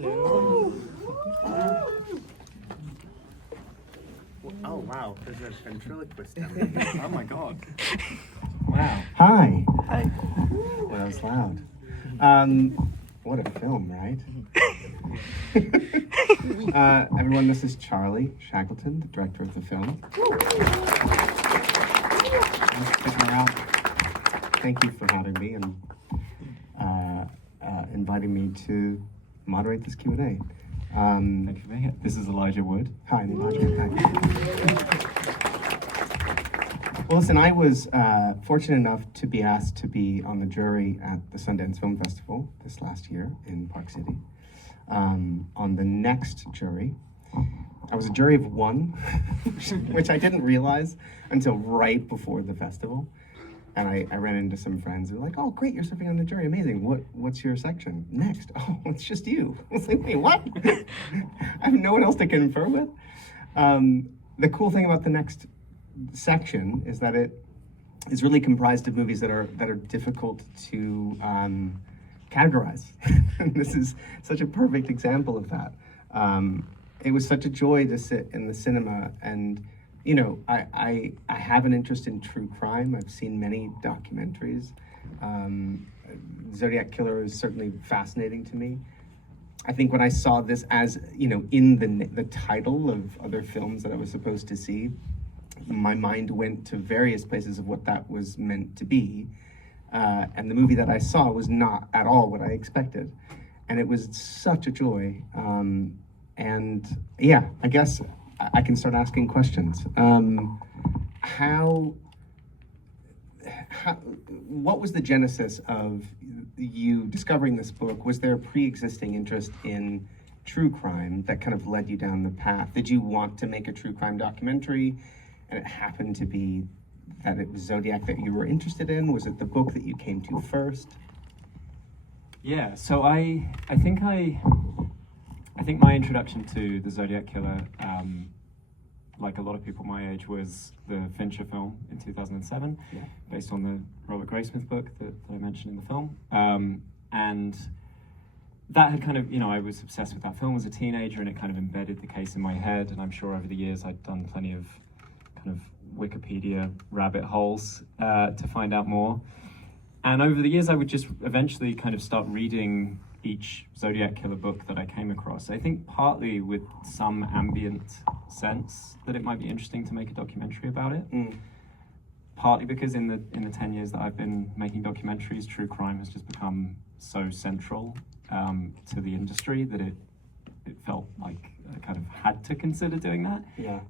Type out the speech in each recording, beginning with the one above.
Hello. Oh wow, there's a ventriloquist down there. Oh my god. Wow. Hi. Hi. Well, that was loud. What a film, right? Everyone, this is Charlie Shackleton, the director of the film. Thank you for having me and inviting me to moderate this Q&A. Thank you for being here. This is Elijah Wood. Hi, I'm Elijah. Hi. Well, listen, I was fortunate enough to be asked to be on the jury at the Sundance Film Festival this last year in Park City. On the next jury, I was a jury of one, which I didn't realize until right before the festival. And I ran into some friends who were like, "Oh, great, you're serving on the jury, amazing. What's your section next?" "Oh, it's just you." I was like, "Wait, what?" I have no one else to confer with. The cool thing about the next section is that it is really comprised of movies that are difficult to categorize. This is such a perfect example of that. It was such a joy to sit in the cinema, and you know, I have an interest in true crime. I've seen many documentaries. Zodiac Killer is certainly fascinating to me. I think when I saw this as, you know, in the title of other films that I was supposed to see, my mind went to various places of what that was meant to be. And the movie that I saw was not at all what I expected. And it was such a joy. And yeah, I guess I can start asking questions. What was the genesis of you discovering this book? Was there a pre-existing interest in true crime that kind of led you down the path? Did you want to make a true crime documentary, and it happened to be that it was Zodiac that you were interested in? Was it the book that you came to first? Yeah, so I think my introduction to the Zodiac Killer, like a lot of people my age, was the Fincher film in 2007, yeah, based on the Robert Graysmith book that I mentioned in the film. And that had kind of, you know, I was obsessed with that film as a teenager, and it kind of embedded the case in my head. And I'm sure over the years I'd done plenty of kind of Wikipedia rabbit holes to find out more. And over the years I would just eventually kind of start reading each Zodiac Killer book that I came across. I think partly with some ambient sense that it might be interesting to make a documentary about it. Partly because in the 10 years that I've been making documentaries, true crime has just become so central to the industry that it felt like I kind of had to consider doing that. Yeah.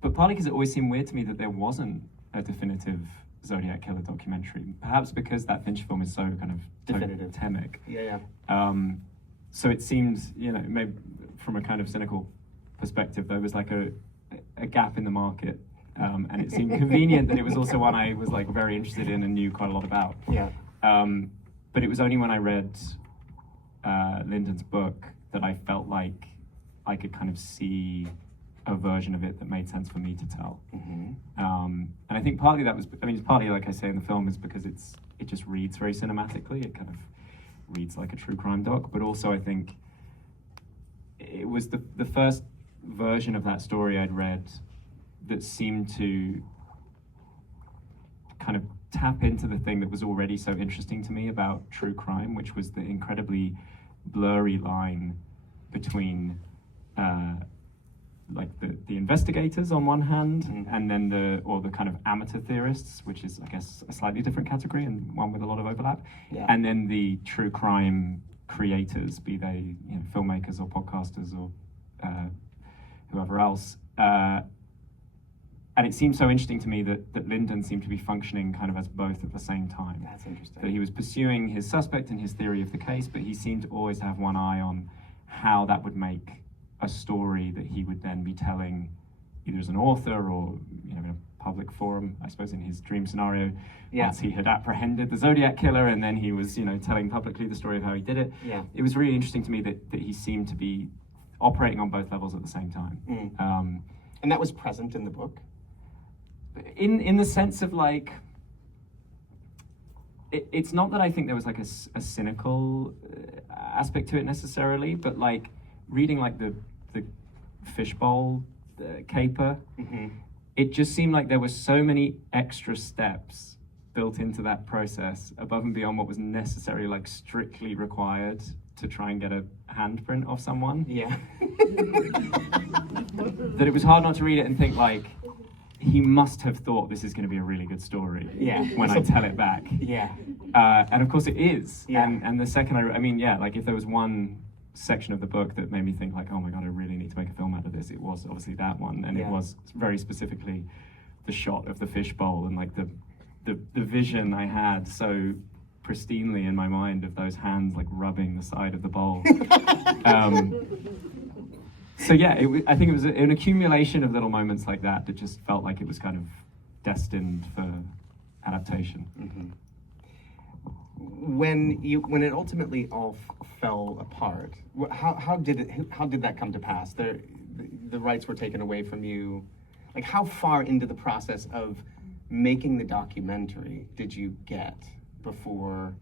But partly because it always seemed weird to me that there wasn't a definitive Zodiac Killer documentary. Perhaps because that Fincher film is so kind of definitive, totemic. Yeah. So it seemed, you know, maybe from a kind of cynical perspective, there was like a gap in the market, and it seemed convenient that it was also one I was like very interested in and knew quite a lot about. Yeah. But it was only when I read Lyndon's book that I felt like I could kind of see a version of it that made sense for me to tell. Mm-hmm. And I think partly that was, I mean, it's partly, like I say in the film, is because it just reads very cinematically. It kind of reads like a true crime doc, but also I think it was the first version of that story I'd read that seemed to kind of tap into the thing that was already so interesting to me about true crime, which was the incredibly blurry line between like the investigators on one hand, mm-hmm, and then the kind of amateur theorists, which is, I guess, a slightly different category and one with a lot of overlap. Yeah. And then the true crime creators, be they, you know, filmmakers or podcasters or whoever else. And it seemed so interesting to me that Lyndon seemed to be functioning kind of as both at the same time. That's interesting. That he was pursuing his suspect and his theory of the case, but he seemed to always have one eye on how that would make a story that he would then be telling either as an author or, you know, in a public forum, I suppose in his dream scenario, yeah, once he had apprehended the Zodiac Killer, and then he was, you know, telling publicly the story of how he did it. Yeah. It was really interesting to me that he seemed to be operating on both levels at the same time. And that was present in the book? In the sense of, like, it's not that I think there was like a cynical aspect to it necessarily, but like reading like the fishbowl caper, it just seemed like there were so many extra steps built into that process above and beyond what was necessarily like strictly required to try and get a handprint of someone. Yeah. That it was hard not to read it and think like, he must have thought this is going to be a really good story. Yeah. When I tell it back. Yeah. And of course it is. Yeah. And the second I mean, yeah, like if there was one section of the book that made me think like, oh my God, I really need to make a film out of this, it was obviously that one. And it was very specifically the shot of the fishbowl and like the vision I had so pristinely in my mind of those hands like rubbing the side of the bowl. So yeah, I think it was an accumulation of little moments like that that just felt like it was kind of destined for adaptation. When it ultimately all fell apart, how did that come to pass? The rights were taken away from you. Like, how far into the process of making the documentary did you get before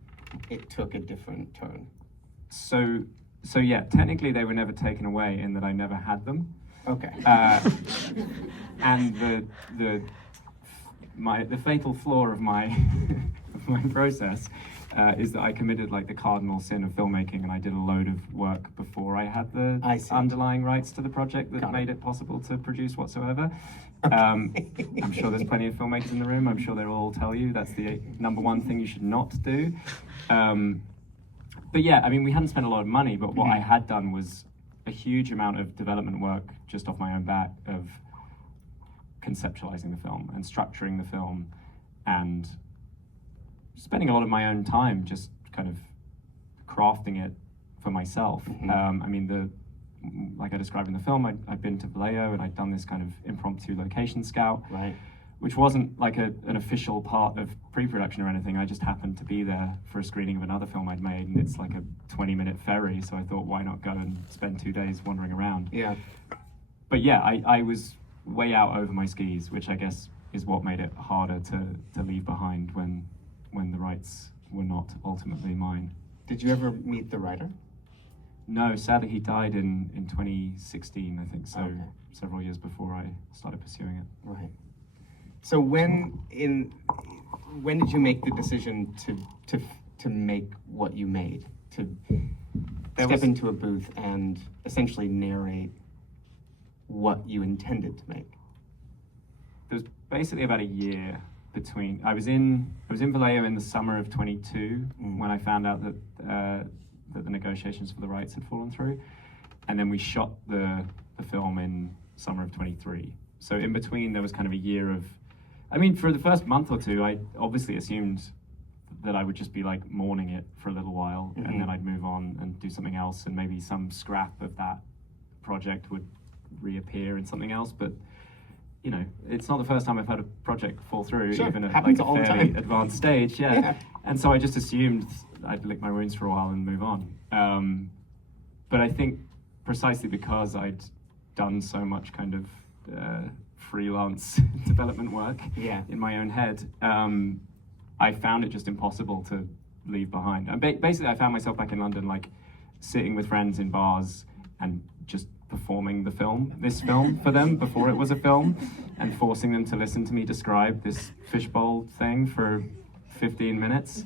it took a different turn? So yeah, technically they were never taken away in that I never had them. Okay. And the fatal flaw of my of my process is that I committed like the cardinal sin of filmmaking, and I did a load of work before I had the underlying rights to the project that made it possible to produce whatsoever. I'm sure there's plenty of filmmakers in the room. I'm sure they'll all tell you that's the number one thing you should not do. But yeah, I mean, we hadn't spent a lot of money, but what I had done was a huge amount of development work just off my own back of conceptualizing the film and structuring the film and spending a lot of my own time just kind of crafting it for myself. I mean, like I described in the film, I'd been to Vallejo and I'd done this kind of impromptu location scout. Right. Which wasn't like an official part of pre-production or anything. I just happened to be there for a screening of another film I'd made, and it's like a 20-minute ferry, so I thought, why not go and spend 2 days wandering around? Yeah. But yeah, I was way out over my skis, which I guess is what made it harder to leave behind when the rights were not ultimately mine. Did you ever meet the writer? No, sadly he died in 2016, I think, so Okay. several years before I started pursuing it. Right. So when did you make the decision to make what you made, to step into a booth and essentially narrate what you intended to make? There was basically about a year between. I was in Vallejo in the summer of 22 when I found out that the negotiations for the rights had fallen through, and then we shot the film in summer of 23. So in between there was kind of a year of. I mean, for the first month or two, I obviously assumed that I would just be like mourning it for a little while, and then I'd move on and do something else, and maybe some scrap of that project would reappear in something else. But you know, it's not the first time I've had a project fall through, even at like a fairly advanced stage. Yeah. And so I just assumed I'd lick my wounds for a while and move on. But I think precisely because I'd done so much kind of freelance development work in my own head, I found it just impossible to leave behind. And basically I found myself back in London, like sitting with friends in bars and just performing this film for them before it was a film, and forcing them to listen to me describe this fishbowl thing for 15 minutes.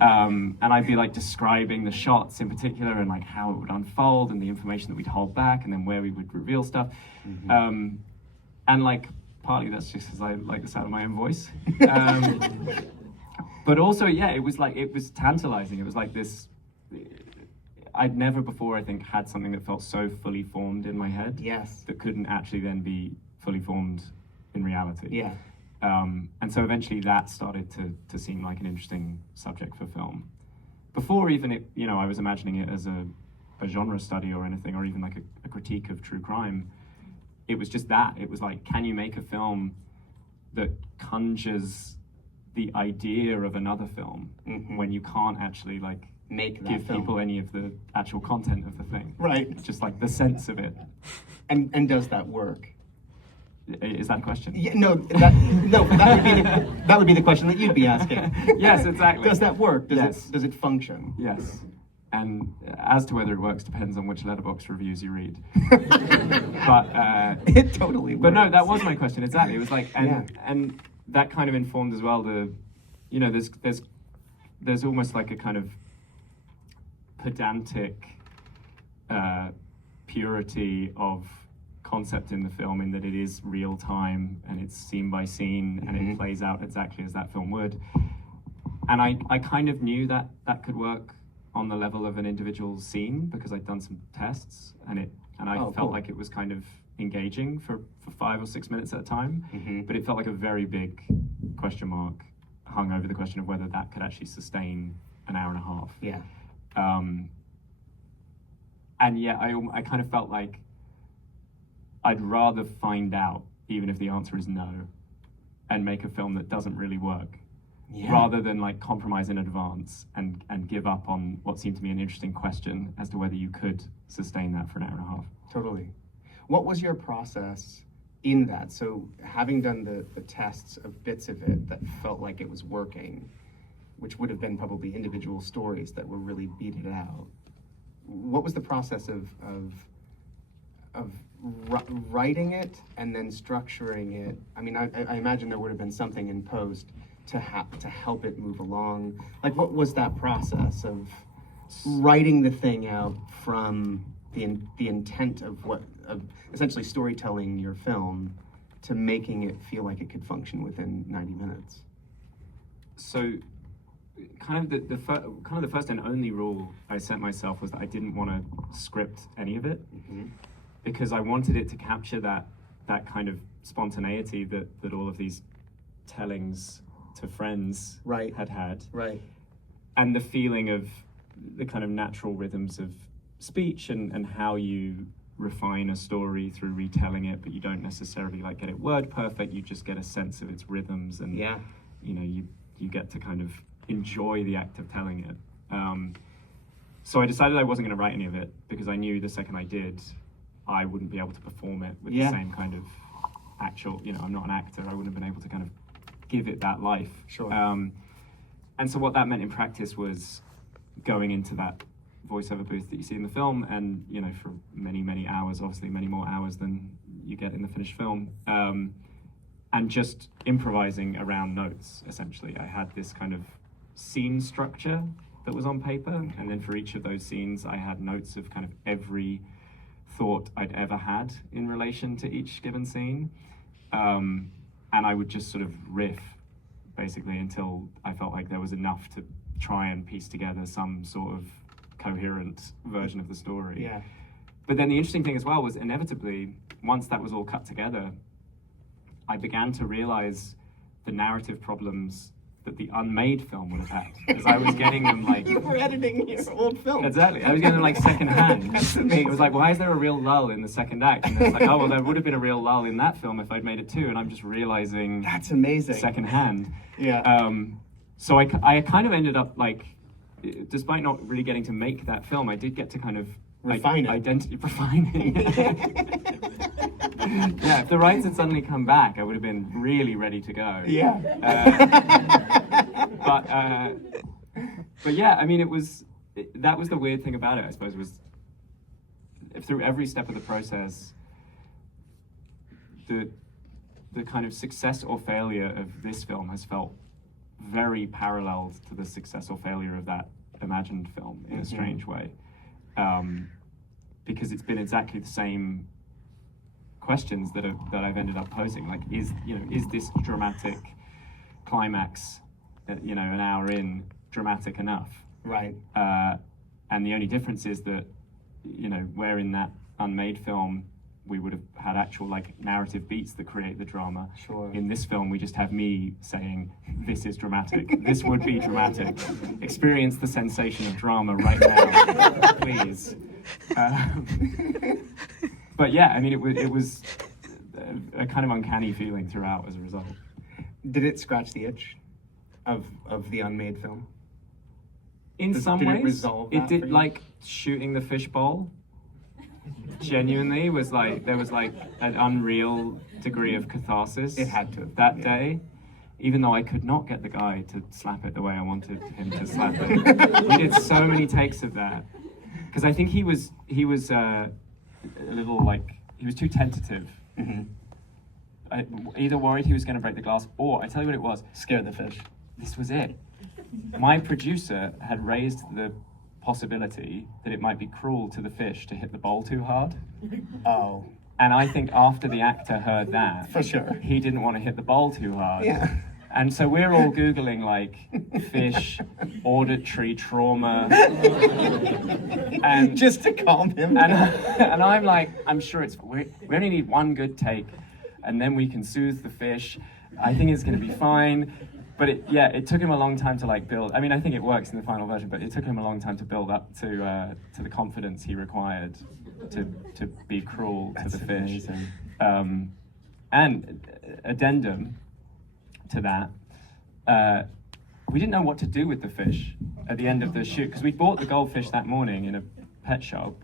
And I'd be like describing the shots in particular and like how it would unfold and the information that we'd hold back and then where we would reveal stuff. And like partly that's just because I like the sound of my own voice. But also, yeah, it was tantalizing. It was like this, I'd never before, I think, had something that felt so fully formed in my head. Yes. That couldn't actually then be fully formed in reality. Yeah. And so eventually that started to seem like an interesting subject for film. Before even it, you know, I was imagining it as a genre study or anything, or even like a critique of true crime. It was just that. It was like, can you make a film that conjures the idea of another film when you can't actually like give people any of the actual content of the thing? Right. Just like the sense of it. And does that work? Is that a question? Yeah, no, that would be the question that you'd be asking. Yes, exactly. Does that work? Yes. Does it function? Yes. And as to whether it works depends on which letterbox reviews you read. But it totally works. But no, that was my question, exactly. It was like, Yeah. and that kind of informed as well there's almost like a kind of pedantic purity of concept in the film, in that it is real time and it's scene by scene and it plays out exactly as that film would. And I kind of knew that could work on the level of an individual scene because I'd done some tests and I felt cool. like it was kind of engaging for 5 or 6 minutes at a time, but it felt like a very big question mark hung over the question of whether that could actually sustain an hour and a half. Yeah. And yeah, I kind of felt like I'd rather find out, even if the answer is no, and make a film that doesn't really work, rather than like compromise in advance and give up on what seemed to me an interesting question as to whether you could sustain that for an hour and a half. Totally. What was your process in that? So having done the tests of bits of it that felt like it was working, which would have been probably individual stories that were really beat it out, what was the process of writing it and then structuring it? I mean, I imagine there would have been something in post to help it move along. Like, what was that process of writing the thing out from the intent of essentially storytelling your film to making it feel like it could function within 90 minutes? So kind of the first and only rule I set myself was that I didn't want to script any of it, because I wanted it to capture that kind of spontaneity that all of these tellings to friends had, Right. and the feeling of the kind of natural rhythms of speech and how you refine a story through retelling it, but you don't necessarily like get it word perfect. You just get a sense of its rhythms, and you get to kind of enjoy the act of telling it. So I decided I wasn't going to write any of it because I knew the second I did, I wouldn't be able to perform it with the same kind of actual, I'm not an actor, I wouldn't have been able to kind of give it that life. Sure. And so what that meant in practice was going into that voiceover booth that you see in the film, and for many, many hours, obviously many more hours than you get in the finished film, and just improvising around notes, essentially. I had this kind of scene structure that was on paper, and then for each of those scenes I had notes of kind of every thought I'd ever had in relation to each given scene, and I would just sort of riff basically until I felt like there was enough to try and piece together some sort of coherent version of the story. Yeah. But then the interesting thing as well was, inevitably, once that was all cut together, I began to realize the narrative problems that the unmade film would have had, because I was getting them like... You were editing your old film. Exactly. I was getting them like secondhand. It was like, why is there a real lull in the second act? And it's like, oh, well, there would have been a real lull in that film if I'd made it too, and I'm just realizing... That's amazing. Secondhand. Yeah. So I kind of ended up like, despite not really getting to make that film, I did get to kind of... Refine it. Identity refining. Yeah, if the rights had suddenly come back, I would have been really ready to go. Yeah. But yeah, I mean, that was the weird thing about it, I suppose, was through every step of the process, the kind of success or failure of this film has felt very paralleled to the success or failure of that imagined film in a strange way. Because it's been exactly the same questions that I've ended up posing. Like, is this dramatic climax, an hour in, dramatic enough? Right. And the only difference is that, where in that unmade film we would have had actual like narrative beats that create the drama. Sure. In this film, we just have me saying, "This is dramatic. This would be dramatic. Experience the sensation of drama right now, please." But yeah, I mean, it was a kind of uncanny feeling throughout as a result. Did it scratch the itch of the unmade film? In some did ways, it resolve that it did, for you? like shooting the fishbowl. genuinely was like, there was like an unreal degree of catharsis. It had to. That day. Even though I could not get the guy to slap it the way I wanted him to slap it. We did so many takes of that. Because I think he was a little like, he was too tentative. I either worried he was going to break the glass, or I tell you what it was. Scare the fish. This was it. My producer had raised the possibility that it might be cruel to the fish to hit the bowl too hard. Oh. And I think after the actor heard that, For sure. he didn't want to hit the bowl too hard. Yeah. And so we're all Googling like fish, auditory trauma. And Just to calm him and, down. and I'm like, I'm sure we only need one good take, and then we can soothe the fish. I think it's going to be fine. But it took him a long time to like build. I mean, I think it works in the final version, but it took him a long time to build up to the confidence he required to be cruel to the fish. Amazing. And addendum to that, we didn't know what to do with the fish at the end of the shoot, because we bought the goldfish that morning in a pet shop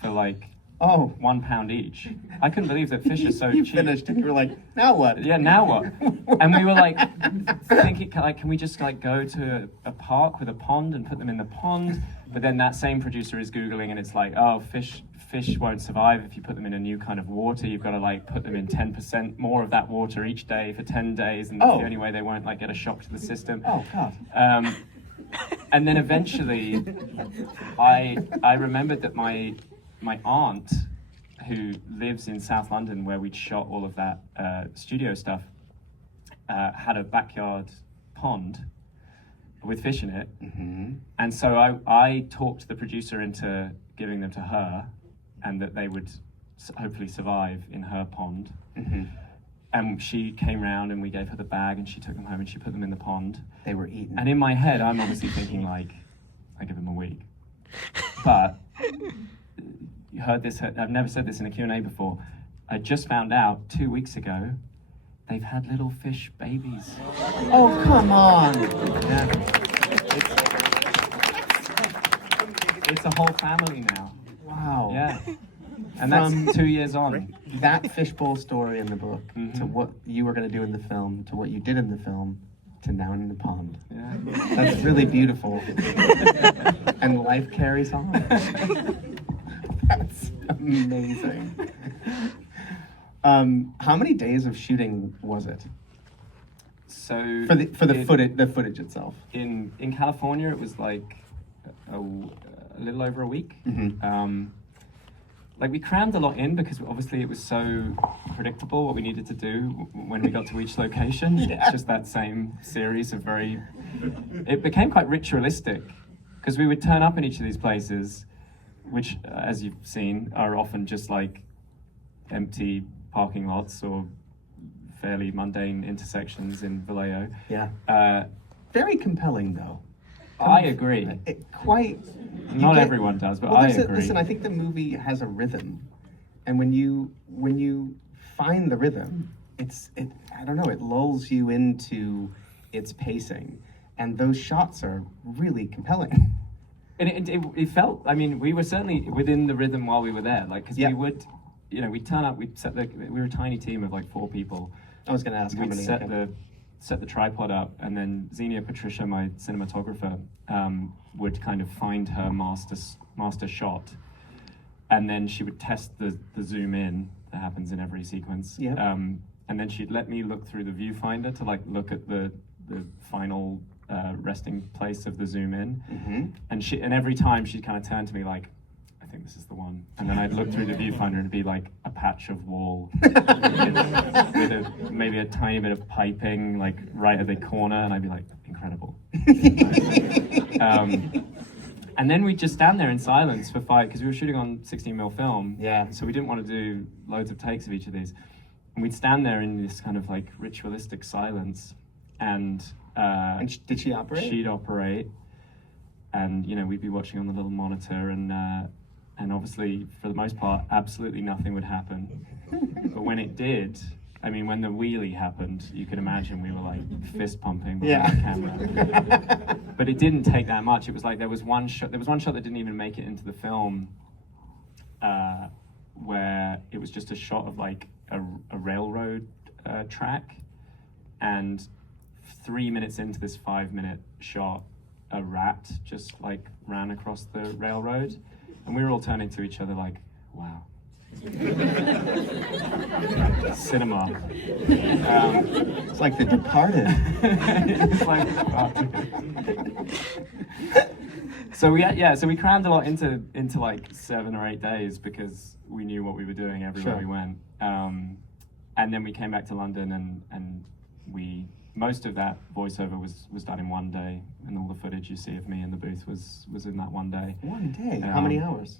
for like Oh. £1 each. I couldn't believe that fish are so You cheap. finished and you were like, now what? Yeah, now what? And we were like thinking, like, can we just like go to a park with a pond and put them in the pond? But then that same producer is Googling and it's like, oh, fish won't survive if you put them in a new kind of water. You've got to like put them in 10% more of that water each day for 10 days, and that's the only way they won't like get a shock to the system. Oh, God. And then eventually, I remembered that my aunt, who lives in South London, where we'd shot all of that studio stuff, had a backyard pond with fish in it. And so I talked the producer into giving them to her, and that they would hopefully survive in her pond. And she came round and we gave her the bag and she took them home and she put them in the pond. They were eaten. And in my head, I'm obviously thinking like, I give them a week. But you heard this, I've never said this in a Q&A before. I just found out 2 weeks ago, they've had little fish babies. Oh, come on. Yeah. It's a whole family now. Wow. Yeah. And that's 2 years on. That fishbowl story in the book to what you were going to do in the film, to what you did in the film, to now in the pond. Yeah. That's really beautiful. And life carries on. That's amazing. How many days of shooting was it? So For the footage itself. in California, it was like a little over a week. Like we crammed a lot in because obviously it was so predictable what we needed to do when we got to each location. Yeah. Just that same series of it became quite ritualistic because we would turn up in each of these places, which, as you've seen, are often just like empty parking lots or fairly mundane intersections in Vallejo. Yeah. Very compelling, though. I agree. Not everyone does, but I agree. Listen, I think the movie has a rhythm, and when you find the rhythm, I don't know, it lulls you into its pacing, and those shots are really compelling. And it felt, I mean, we were certainly within the rhythm while we were there, like, because we would, we'd turn up, we were a tiny team of like 4 people. I was going to ask how We'd many. set the tripod up, and then Xenia Patricia, my cinematographer, would kind of find her master shot, and then she would test the zoom in that happens in every sequence. Yeah. And then she'd let me look through the viewfinder to like look at the final resting place of the zoom in, and every time she'd kind of turn to me like, I think this is the one. And then I'd look through the viewfinder and it'd be like a patch of wall with maybe a tiny bit of piping like right at the corner, and I'd be like, incredible. And then we'd just stand there in silence for 5, because we were shooting on 16mm film. Yeah. So we didn't want to do loads of takes of each of these. And we'd stand there in this kind of like ritualistic silence, and did she operate? She'd operate, and we'd be watching on the little monitor, and obviously for the most part absolutely nothing would happen. But when it did, I mean, when the wheelie happened, you could imagine we were like fist pumping behind the camera. But it didn't take that much. It was like there was one shot that didn't even make it into the film, it was just a shot of like a railroad track, and 3 minutes into this 5-minute shot, a rat just like ran across the railroad, and we were all turning to each other like, wow. Cinema. It's like The Departed. It's like, so we crammed a lot into like 7 or 8 days because we knew what we were doing everywhere we went. And then we came back to London, and most of that voiceover was done in 1 day, and all the footage you see of me in the booth was in that 1 day. 1 day? How many hours?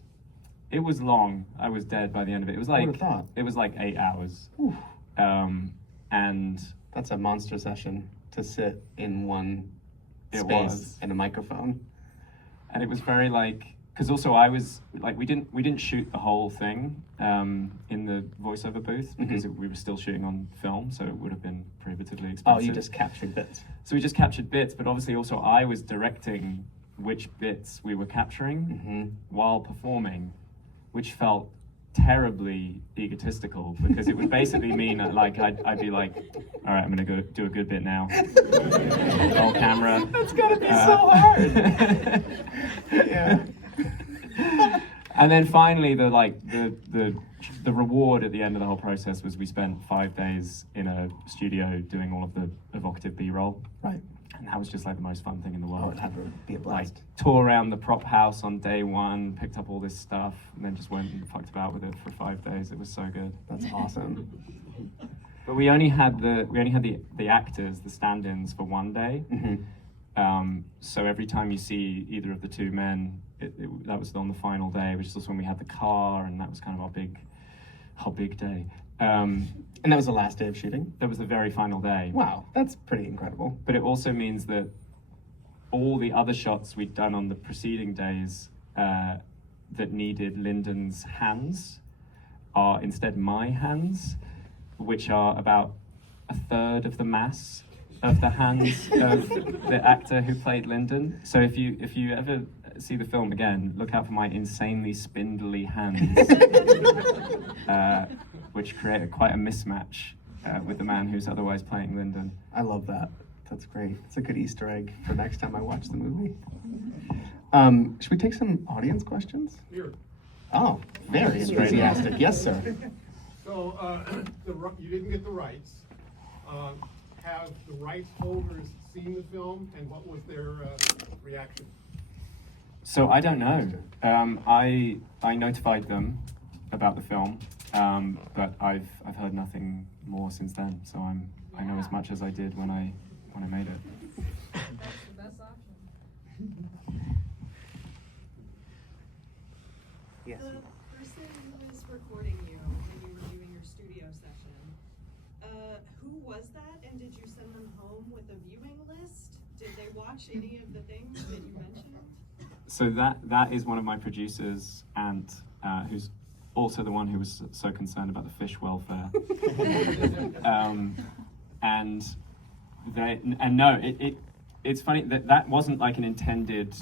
It was long. I was dead by the end of it. It was like, it was like 8 hours. And that's a monster session to sit in one space and a microphone. And it was very like, because also I was like, we didn't shoot the whole thing in the voiceover booth because we were still shooting on film, so it would have been prohibitively expensive. Oh, you just captured bits. So we just captured bits, but obviously also I was directing which bits we were capturing while performing, which felt terribly egotistical because it would basically mean that like I'd be like, all right, I'm gonna go do a good bit now. Roll camera. That's gotta be so hard. Yeah. And then finally, the reward at the end of the whole process was we spent 5 days in a studio doing all of the evocative B-roll. Right. And that was just like the most fun thing in the world. Oh, it had to be a blast. Like, tour around the prop house on day 1, picked up all this stuff, and then just went and fucked about with it for 5 days. It was so good. That's awesome. But we only had the actors, the stand-ins, for 1 day. So every time you see either of the two men, that was on the final day, which is also when we had the car, and that was kind of our big day. And that was the last day of shooting? That was the very final day. Wow, that's pretty incredible. But it also means that all the other shots we'd done on the preceding days that needed Lyndon's hands are instead my hands, which are about 1/3 of the mass of the hands of the actor who played Lyndon. So if you ever see the film again, look out for my insanely spindly hands, which create quite a mismatch with the man who's otherwise playing Lyndon. I love that. That's great. It's a good Easter egg for next time I watch the movie. Should we take some audience questions? Here. Oh, very enthusiastic. Yes, sir. So you didn't get the rights. Have the rights holders seen the film, and what was their reaction? So I don't know. I notified them about the film, but I've heard nothing more since then. So I know as much as I did when I made it. That's the best option. Yes. The person who was recording you when you were doing your studio session, who was that, and did you send them home with a viewing list? Did they watch any of the things that you mentioned? So that is one of my producers, and who's also the one who was so concerned about the fish welfare. It's funny that wasn't like an intended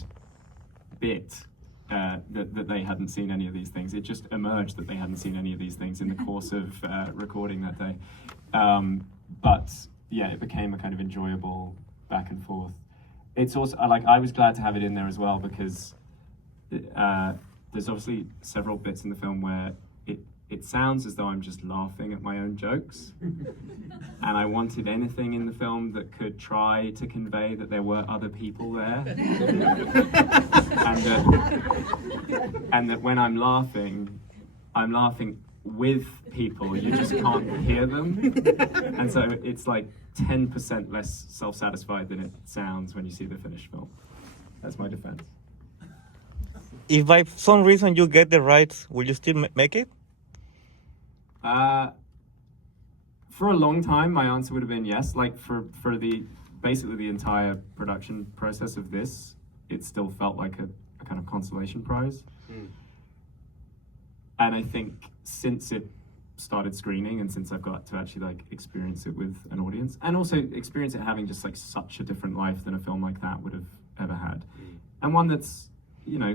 bit. That they hadn't seen any of these things. It just emerged that they hadn't seen any of these things in the course of recording that day. But yeah, it became a kind of enjoyable back and forth. It's also, I was glad to have it in there as well because there's obviously several bits in the film where it sounds as though I'm just laughing at my own jokes. And I wanted anything in the film that could try to convey that there were other people there. and that when I'm laughing with people, you just can't hear them. And so it's like 10% less self-satisfied than it sounds when you see the finished film. That's my defense. If by some reason you get the rights, will you still make it? For a long time, my answer would have been yes. Like for basically the entire production process of this, it still felt like a kind of consolation prize. And I think since it started screening and since I've got to actually like experience it with an audience and also experience it having just like such a different life than a film like that would have ever had. And one that's,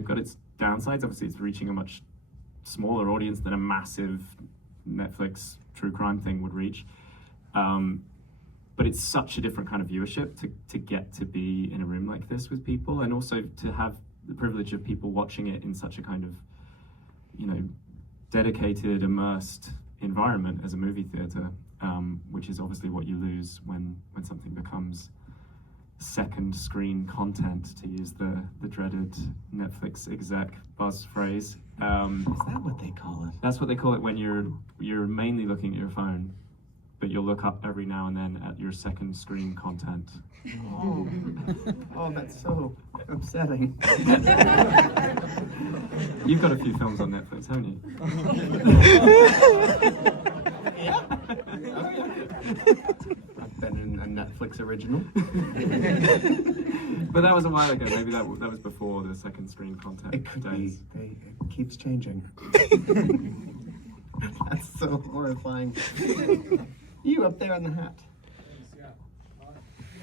got its downsides. Obviously it's reaching a much smaller audience than a massive Netflix true crime thing would reach. But it's such a different kind of viewership to get to be in a room like this with people, and also to have the privilege of people watching it in such a kind of, dedicated, immersed environment as a movie theater, which is obviously what you lose when something becomes second screen content, to use the dreaded Netflix exec buzz phrase. Is that what they call it? That's what they call it when you're mainly looking at your phone, but you'll look up every now and then at your second screen content. Oh, that's so upsetting. You've got a few films on Netflix, haven't you? I've been in a Netflix original. But that was a while ago. Maybe that was before the second screen content It could days. be. It keeps changing. That's so horrifying. You up there in the hat. Thanks, yeah.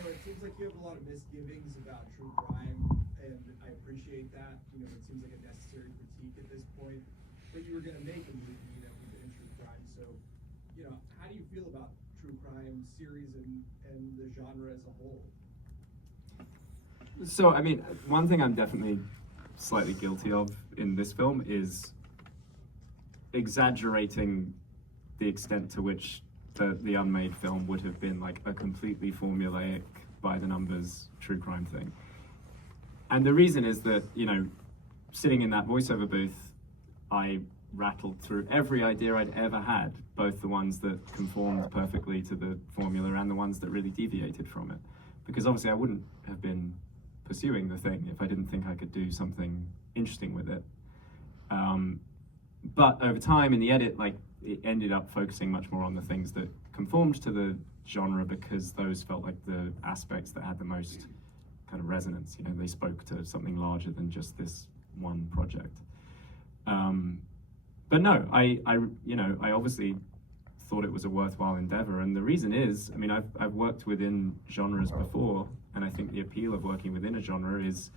It seems like you have a lot of misgivings about true crime, and I appreciate that. It seems like a necessary critique at this point. But you were going to make a movie, within true crime. So, how do you feel about true crime series and the genre as a whole? So, I mean, one thing I'm definitely slightly guilty of in this film is exaggerating the extent to which the unmade film would have been like a completely formulaic, by the numbers true crime thing. And the reason is that, sitting in that voiceover booth, I rattled through every idea I'd ever had, both the ones that conformed perfectly to the formula and the ones that really deviated from it. Because obviously I wouldn't have been pursuing the thing if I didn't think I could do something interesting with it. But over time in the edit, it ended up focusing much more on the things that conformed to the genre, because those felt like the aspects that had the most kind of resonance. They spoke to something larger than just this one project. But no, I obviously thought it was a worthwhile endeavor, and the reason is, I've worked within genres before, and I think the appeal of working within a genre is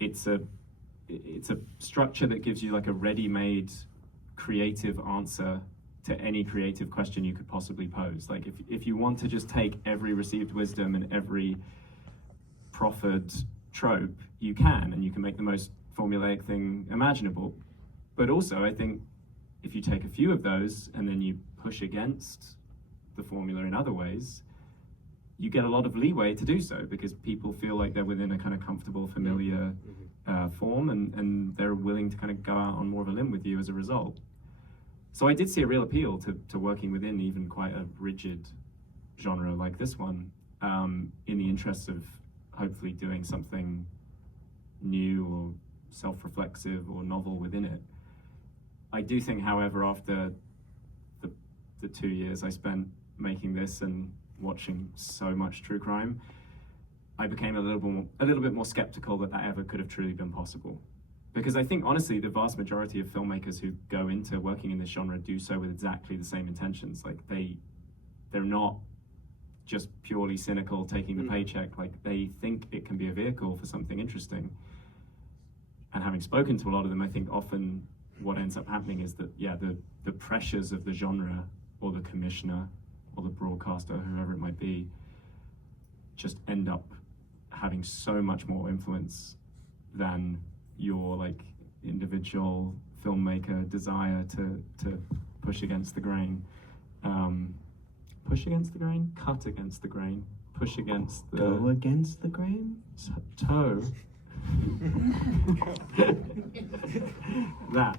it's a structure that gives you like a ready-made creative answer to any creative question you could possibly pose. Like if you want to just take every received wisdom and every proffered trope, you can, and you can make the most formulaic thing imaginable. But also, I think if you take a few of those and then you push against the formula in other ways, you get a lot of leeway to do so, because people feel like they're within a kind of comfortable, familiar form, and they're willing to kind of go out on more of a limb with you as a result. So I did see a real appeal to working within even quite a rigid genre like this one, in the interests of hopefully doing something new or self-reflexive or novel within it. I do think, however, after the 2 years I spent making this and watching so much true crime, I became a little bit more skeptical that ever could have truly been possible. Because I think, honestly, the vast majority of filmmakers who go into working in this genre do so with exactly the same intentions. Like they're not just purely cynical, taking the paycheck. Like they think it can be a vehicle for something interesting. And having spoken to a lot of them, I think often what ends up happening is that, the pressures of the genre or the commissioner or the broadcaster, whoever it might be, just end up having so much more influence than your individual filmmaker desire to push against the grain. Push against the grain? Cut against the grain. Push against the... Go against the grain? Toe. That.